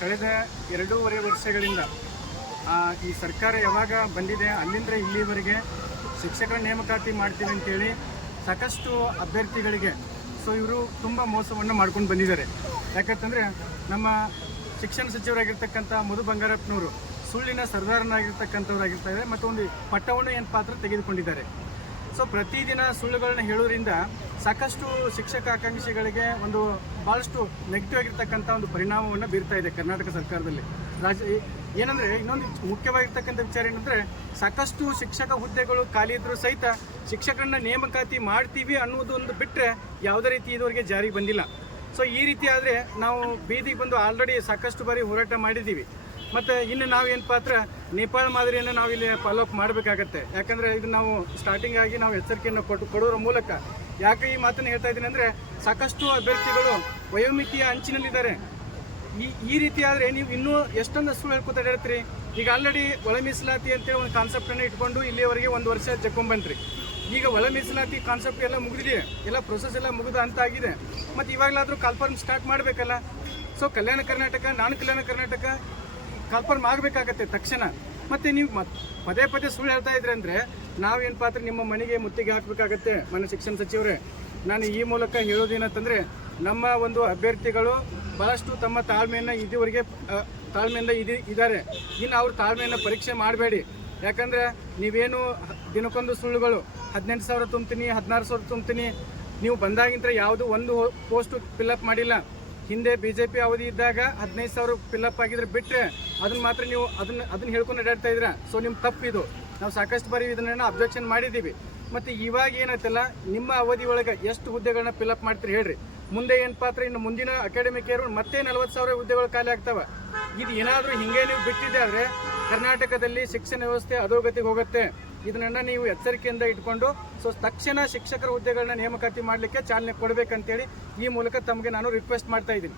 ಕಳೆದ 2.5 ವರ್ಷಗಳಿಂದ ಈ ಸರ್ಕಾರ ಯಾವಾಗ ಬಂದಿದೆ ಅಲ್ಲಿಂದ ಇಲ್ಲಿವರೆಗೆ ಶಿಕ್ಷಕರ ನೇಮಕಾತಿ ಮಾಡ್ತೀವಿ ಅಂತೇಳಿ ಸಾಕಷ್ಟು ಅಭ್ಯರ್ಥಿಗಳಿಗೆ ಇವರು ತುಂಬ ಮೋಸವನ್ನು ಮಾಡ್ಕೊಂಡು ಬಂದಿದ್ದಾರೆ. ಯಾಕಂತಂದರೆ ನಮ್ಮ ಶಿಕ್ಷಣ ಸಚಿವರಾಗಿರ್ತಕ್ಕಂಥ ಮಧು ಬಂಗಾರಪ್ಪನವರು ಸುಳ್ಳಿನ ಸರ್ದಾರನಾಗಿರ್ತಕ್ಕಂಥವ್ರಾಗಿರ್ತಾರೆ ಮತ್ತು ಒಂದು ಪಟ್ಟವನ್ನು ಏನು ಪಾತ್ರ ತೆಗೆದುಕೊಂಡಿದ್ದಾರೆ. ಪ್ರತಿದಿನ ಸುಳ್ಳುಗಳನ್ನ ಹೇಳೋದ್ರಿಂದ ಸಾಕಷ್ಟು ಶಿಕ್ಷಕ ಆಕಾಂಕ್ಷಿಗಳಿಗೆ ಒಂದು ಭಾಳಷ್ಟು ನೆಗೆಟಿವ್ ಆಗಿರ್ತಕ್ಕಂಥ ಒಂದು ಪರಿಣಾಮವನ್ನು ಬೀರ್ತಾ ಇದೆ ಕರ್ನಾಟಕ ಸರ್ಕಾರದಲ್ಲಿ. ಏನಂದರೆ ಇನ್ನೊಂದು ಮುಖ್ಯವಾಗಿರ್ತಕ್ಕಂಥ ವಿಚಾರ ಏನಂದರೆ ಸಾಕಷ್ಟು ಶಿಕ್ಷಕ ಹುದ್ದೆಗಳು ಖಾಲಿ ಇದ್ರೂ ಸಹಿತ ಶಿಕ್ಷಕರನ್ನ ನೇಮಕಾತಿ ಮಾಡ್ತೀವಿ ಅನ್ನೋದೊಂದು ಬಿಟ್ಟರೆ ಯಾವುದೇ ರೀತಿ ಇದುವರೆಗೆ ಜಾರಿಗೆ ಬಂದಿಲ್ಲ. ಈ ರೀತಿ ಆದರೆ ನಾವು ಬೀದಿಗೆ ಬಂದು ಆಲ್ರೆಡಿ ಸಾಕಷ್ಟು ಬಾರಿ ಹೋರಾಟ ಮಾಡಿದ್ದೀವಿ. ಮತ್ತು ಇನ್ನು ನಾವೇನಪ್ಪ ಅಂದ್ರೆ ನೇಪಾಳ ಮಾದರಿಯನ್ನು ನಾವು ಇಲ್ಲಿ ಫಾಲೋಅಪ್ ಮಾಡಬೇಕಾಗತ್ತೆ. ಯಾಕಂದರೆ ಇದು ನಾವು ಸ್ಟಾರ್ಟಿಂಗ್ ಆಗಿ ನಾವು ಎಚ್ಚರಿಕೆಯನ್ನು ಕೊಡೋದ್ರ ಮೂಲಕ ಯಾಕೆ ಈ ಮಾತನ್ನು ಹೇಳ್ತಾ ಇದ್ದೀನಿ ಅಂದರೆ ಸಾಕಷ್ಟು ಅಭ್ಯರ್ಥಿಗಳು ವಯೋಮಿತಿಯ ಅಂಚಿನಲ್ಲಿದ್ದಾರೆ. ಈ ರೀತಿ ಆದರೆ ನೀವು ಇನ್ನೂ ಎಷ್ಟೊಂದು ಸುಳ್ಳು ಹೇಳ್ಕೊತಾ ಹೇಳ್ತೀರಿ. ಈಗ ಆಲ್ರೆಡಿ ಒಳ ಮೀಸಲಾತಿ ಅಂತೇಳಿ ಒಂದು ಕಾನ್ಸೆಪ್ಟನ್ನು ಇಟ್ಕೊಂಡು ಇಲ್ಲಿಯವರೆಗೆ 1 ವರ್ಷ ಜಕ್ಕೊಂಬಂದ್ರಿ. ಈಗ ಒಳ ಮೀಸಲಾತಿ ಕಾನ್ಸೆಪ್ಟ್ ಎಲ್ಲ ಮುಗಿದಿದೆ, ಎಲ್ಲ ಪ್ರೊಸೆಸ್ ಎಲ್ಲ ಮುಗಿದ ಅಂತ ಆಗಿದೆ. ಮತ್ತು ಇವಾಗಲಾದರೂ ಕಾಲ್ಫಾರ್ಮ್ ಸ್ಟಾರ್ಟ್ ಮಾಡಬೇಕಲ್ಲ. ಕಲ್ಯಾಣ ಕರ್ನಾಟಕ, ನಾನ್ ಕಲ್ಯಾಣ ಕರ್ನಾಟಕ ಕಾಲ್ಫಾರ್ಮ್ ಆಗಬೇಕಾಗತ್ತೆ ತಕ್ಷಣ. ಮತ್ತು ನೀವು ಪದೇ ಪದೇ ಸುಳ್ಳು ಹೇಳ್ತಾ ಇದ್ರಿ ಅಂದರೆ ನಾವೇನು ಪಾತ್ರ ನಿಮ್ಮ ಮನೆಗೆ ಮುತ್ತಿಗೆ ಹಾಕಬೇಕಾಗತ್ತೆ. ಮನೆ ಶಿಕ್ಷಣ ಸಚಿವರೇ, ನಾನು ಈ ಮೂಲಕ ಹೇಳೋದೇನಂತಂದರೆ ನಮ್ಮ ಒಂದು ಅಭ್ಯರ್ಥಿಗಳು ಭಾಳಷ್ಟು ತಮ್ಮ ತಾಳ್ಮೆಯನ್ನು ಇದುವರೆಗೆ ತಾಳ್ಮೆಯಿಂದ ಇದ್ದಾರೆ. ಇನ್ನು ಅವ್ರ ತಾಳ್ಮೆಯನ್ನು ಪರೀಕ್ಷೆ ಮಾಡಬೇಡಿ. ಯಾಕಂದರೆ ನೀವೇನು ದಿನಕ್ಕೊಂದು ಸುಳ್ಳುಗಳು 18,000 ತುಂಬ್ತೀನಿ, 16,000 ತುಂಬ್ತೀನಿ, ನೀವು ಬಂದಾಗಿಂತ ಯಾವುದು ಒಂದು ಪೋಸ್ಟು ಫಿಲ್ಅಪ್ ಮಾಡಿಲ್ಲ. ಹಿಂದೆ BJP ಅವಧಿ ಇದ್ದಾಗ 15,000 ಫಿಲ್ಅಪ್ ಆಗಿದ್ರೆ ಬಿಟ್ಟರೆ ಅದನ್ನು ಮಾತ್ರ ನೀವು ಅದನ್ನು ಹೇಳ್ಕೊಂಡು ಅಡ್ಡಾಡ್ತಾ ಇದ್ದೀರಾ. ನಿಮ್ಮ ತಪ್ಪಿದು. ನಾವು ಸಾಕಷ್ಟು ಬಾರಿ ಇದನ್ನ ಅಬ್ಜೆಕ್ಷನ್ ಮಾಡಿದ್ದೀವಿ. ಮತ್ತು ಇವಾಗ ಏನಾಯ್ತಲ್ಲ, ನಿಮ್ಮ ಅವಧಿ ಒಳಗೆ ಎಷ್ಟು ಹುದ್ದೆಗಳನ್ನ ಫಿಲ್ಅಪ್ ಮಾಡ್ತೀರಿ ಹೇಳ್ರಿ. ಮುಂದೆ ಏನು ಪಾತ್ರ ಇನ್ನು ಮುಂದಿನ ಅಕಾಡೆಮಿಕ್ ಇಯರ್ ಮತ್ತೆ 40,000 ಹುದ್ದೆಗಳು ಖಾಲಿ ಆಗ್ತವೆ. ಇದು ಏನಾದರೂ ಹಿಂಗೆ ನೀವು ಬಿಟ್ಟಿದ್ದೆ ಆದರೆ ಕರ್ನಾಟಕದಲ್ಲಿ ಶಿಕ್ಷಣ ವ್ಯವಸ್ಥೆ ಅಧೋಗತಿಗೆ ಹೋಗುತ್ತೆ. ಇದನ್ನ ನೀವು ಎಚ್ಚರಿಕೆಯಿಂದ ಇಟ್ಕೊಂಡು ತಕ್ಷಣ ಶಿಕ್ಷಕರ ಹುದ್ದೆಗಳನ್ನ ನೇಮಕಾತಿ ಮಾಡಲಿಕ್ಕೆ ಚಾಲನೆ ಕೊಡಬೇಕಂತೇಳಿ ಈ ಮೂಲಕ ತಮಗೆ ನಾನು ರಿಕ್ವೆಸ್ಟ್ ಮಾಡ್ತಾ ಇದ್ದೀನಿ.